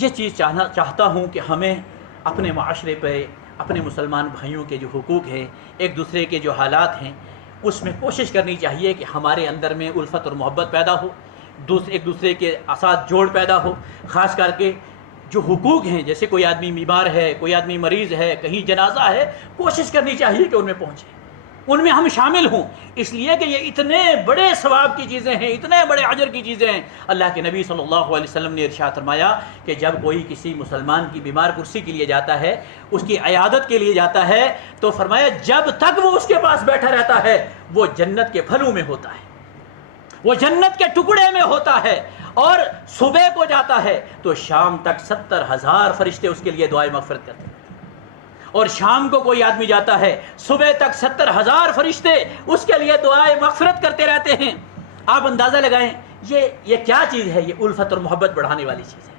یہ چیز چاہتا ہوں کہ ہمیں اپنے معاشرے پہ اپنے مسلمان بھائیوں کے جو حقوق ہیں، ایک دوسرے کے جو حالات ہیں، اس میں کوشش کرنی چاہیے کہ ہمارے اندر میں الفت اور محبت پیدا ہو، ایک دوسرے کے ساتھ جوڑ پیدا ہو، خاص کر کے جو حقوق ہیں، جیسے کوئی آدمی بیمار ہے، کوئی آدمی مریض ہے، کہیں جنازہ ہے، کوشش کرنی چاہیے کہ ان میں پہنچے، ان میں ہم شامل ہوں، اس لیے کہ یہ اتنے بڑے ثواب کی چیزیں ہیں، اتنے بڑے اجر کی چیزیں ہیں۔ اللہ کے نبی صلی اللہ علیہ وسلم نے ارشاد فرمایا کہ جب کوئی کسی مسلمان کی بیمار کرسی کے لیے جاتا ہے، اس کی عیادت کے لیے جاتا ہے، تو فرمایا جب تک وہ اس کے پاس بیٹھا رہتا ہے وہ جنت کے پھلوں میں ہوتا ہے، وہ جنت کے ٹکڑے میں ہوتا ہے، اور صبح کو جاتا ہے تو شام تک 70,000 فرشتے اس کے لیے دعائیں مغفرت کرتے ہیں، اور شام کو کوئی آدمی جاتا ہے صبح تک 70,000 فرشتے اس کے لیے دعائیں مغفرت کرتے رہتے ہیں۔ آپ اندازہ لگائیں یہ کیا چیز ہے؟ یہ الفت اور محبت بڑھانے والی چیز ہے۔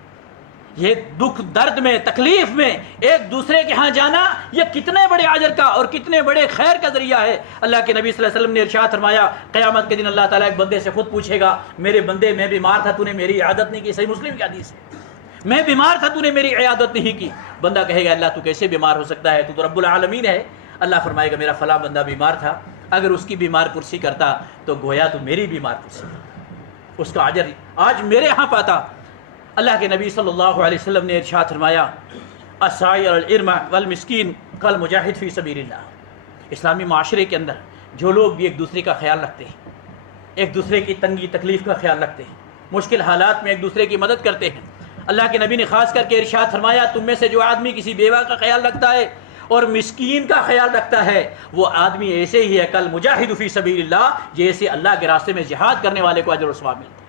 یہ دکھ درد میں تکلیف میں ایک دوسرے کے ہاں جانا یہ کتنے بڑے اجر کا اور کتنے بڑے خیر کا ذریعہ ہے۔ اللہ کے نبی صلی اللہ علیہ وسلم نے ارشاد فرمایا قیامت کے دن اللہ تعالیٰ ایک بندے سے خود پوچھے گا، میرے بندے میں بیمار تھا تو نے میری عیادت نہیں کی، صحیح مسلم کی حدیث ہے، میں بیمار تھا تو نے میری عیادت نہیں کی۔ بندہ کہے گا اللہ تو کیسے بیمار ہو سکتا ہے، تو رب العالمین ہے۔ اللہ فرمائے گا میرا فلاں بندہ بیمار تھا، اگر اس کی بیمار کرسی کرتا تو گویا تو میری بیمار کرسی تھا، اس کا اجر آج میرے ہاں پاتا۔ اللہ کے نبی صلی اللہ علیہ وسلم نے ارشاد فرمایا الساعی علی الارمع والمسکین کالمجاہد فی سبیل اللہ۔ اسلامی معاشرے کے اندر جو لوگ بھی ایک دوسرے کا خیال رکھتے ہیں، ایک دوسرے کی تنگی تکلیف کا خیال رکھتے ہیں، مشکل حالات میں ایک دوسرے کی مدد کرتے ہیں، اللہ کے نبی نے خاص کر کے ارشاد فرمایا تم میں سے جو آدمی کسی بیوہ کا خیال رکھتا ہے اور مسکین کا خیال رکھتا ہے وہ آدمی ایسے ہی ہے کل مجاہد فی سبیل اللہ، جیسے اللہ کے راستے میں جہاد کرنے والے کو اجر و ثواب ملتا ہے۔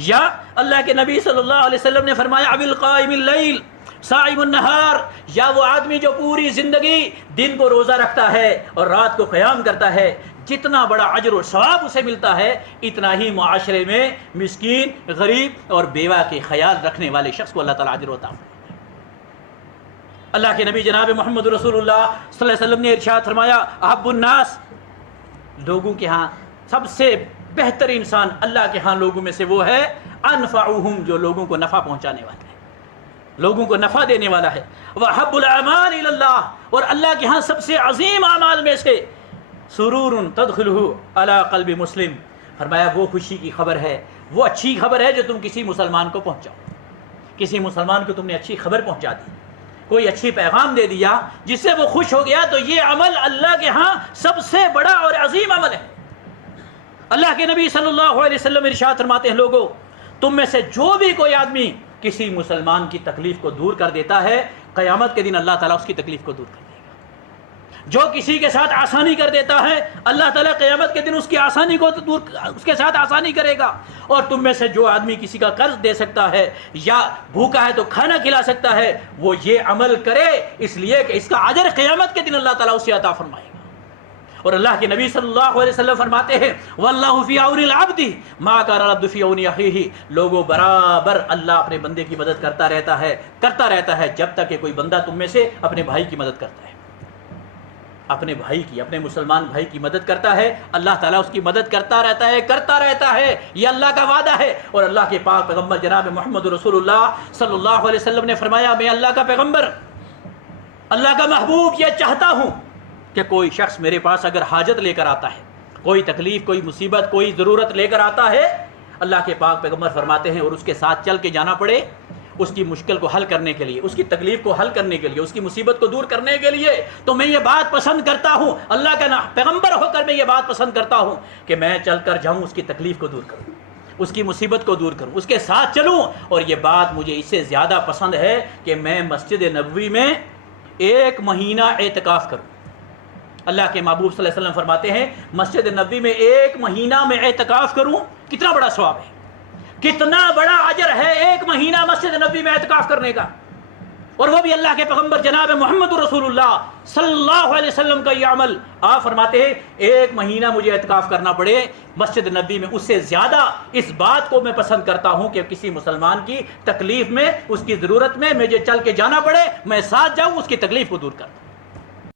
یا اللہ کے نبی صلی اللہ علیہ وسلم نے فرمایا ابی القائم اللیل صائم النہار، یا وہ آدمی جو پوری زندگی دن کو روزہ رکھتا ہے اور رات کو قیام کرتا ہے، جتنا بڑا اجر و ثواب اسے ملتا ہے اتنا ہی معاشرے میں مسکین، غریب اور بیوہ کے خیال رکھنے والے شخص کو اللہ تعالیٰ اجر عطا فرماتا ہے۔ اللہ کے نبی جناب محمد رسول اللہ صلی اللہ علیہ وسلم نے ارشاد فرمایا احب الناس، لوگوں کے ہاں سب سے بہتر انسان اللہ کے ہاں لوگوں میں سے وہ ہے انفعہم، جو لوگوں کو نفع پہنچانے والا ہے، لوگوں کو نفع دینے والا ہے۔ وحب الاعمال الی اللہ، اور اللہ کے ہاں سب سے عظیم اعمال میں سے سرور تدخلہ علی قلب مسلم، فرمایا وہ خوشی کی خبر ہے، وہ اچھی خبر ہے جو تم کسی مسلمان کو پہنچاؤ، کسی مسلمان کو تم نے اچھی خبر پہنچا دی، کوئی اچھی پیغام دے دیا جس سے وہ خوش ہو گیا، تو یہ عمل اللہ کے ہاں سب سے بڑا اور عظیم عمل ہے۔ اللہ کے نبی صلی اللہ علیہ وسلم ارشاد فرماتے ہیں لوگوں تم میں سے جو بھی کوئی آدمی کسی مسلمان کی تکلیف کو دور کر دیتا ہے قیامت کے دن اللہ تعالیٰ اس کی تکلیف کو دور کر دے گا، جو کسی کے ساتھ آسانی کر دیتا ہے اللہ تعالیٰ قیامت کے دن اس کی آسانی کو دور، اس کے ساتھ آسانی کرے گا۔ اور تم میں سے جو آدمی کسی کا قرض دے سکتا ہے یا بھوکا ہے تو کھانا کھلا سکتا ہے وہ یہ عمل کرے، اس لیے کہ اس کا اجر قیامت کے دن اللہ تعالیٰ اسے عطا فرمائے گا۔ اور اللہ کے نبی صلی اللہ علیہ وسلم فرماتے ہیں واللہ فی عون العبد ما کان العبد فی عون اخیہ، لوگوں برابر اللہ اپنے بندے کی مدد کرتا رہتا ہے جب تک کہ کوئی بندہ تم میں سے اپنے بھائی کی مدد کرتا ہے، اپنے بھائی کی، اپنے مسلمان بھائی کی مدد کرتا ہے، اللہ تعالیٰ اس کی مدد کرتا رہتا ہے، یہ اللہ کا وعدہ ہے۔ اور اللہ کے پاک پیغمبر جناب محمد رسول اللہ صلی اللہ علیہ وسلم نے فرمایا میں اللہ کا پیغمبر، اللہ کا محبوب یہ چاہتا ہوں کہ کوئی شخص میرے پاس اگر حاجت لے کر آتا ہے، کوئی تکلیف، کوئی مصیبت، کوئی ضرورت لے کر آتا ہے، اللہ کے پاک پیغمبر فرماتے ہیں اور اس کے ساتھ چل کے جانا پڑے اس کی مشکل کو حل کرنے کے لیے، اس کی تکلیف کو حل کرنے کے لیے، اس کی مصیبت کو دور کرنے کے لیے، تو میں یہ بات پسند کرتا ہوں، اللہ کا پیغمبر ہو کر میں یہ بات پسند کرتا ہوں کہ میں چل کر جاؤں، اس کی تکلیف کو دور کروں، اس کی مصیبت کو دور کروں، اس کے ساتھ چلوں. اور یہ بات مجھے اس سے زیادہ پسند ہے کہ میں مسجد نبوی میں 1 مہینہ اعتکاف کروں. اللہ کے محبوب صلی اللہ علیہ وسلم فرماتے ہیں مسجد نبوی میں 1 مہینہ میں اعتکاف کروں، کتنا بڑا ثواب ہے، کتنا بڑا اجر ہے 1 مہینہ مسجد نبوی میں اعتکاف کرنے کا. اور وہ بھی اللہ کے پیغمبر جناب محمد رسول اللہ صلی اللہ علیہ وسلم کا یہ عمل. آپ فرماتے ہیں 1 مہینہ مجھے اعتکاف کرنا پڑے مسجد نبوی میں، اس سے زیادہ اس بات کو میں پسند کرتا ہوں کہ کسی مسلمان کی تکلیف میں، اس کی ضرورت میں مجھے چل کے جانا پڑے، میں ساتھ جاؤں، اس کی تکلیف کو دور کرتا ہوں.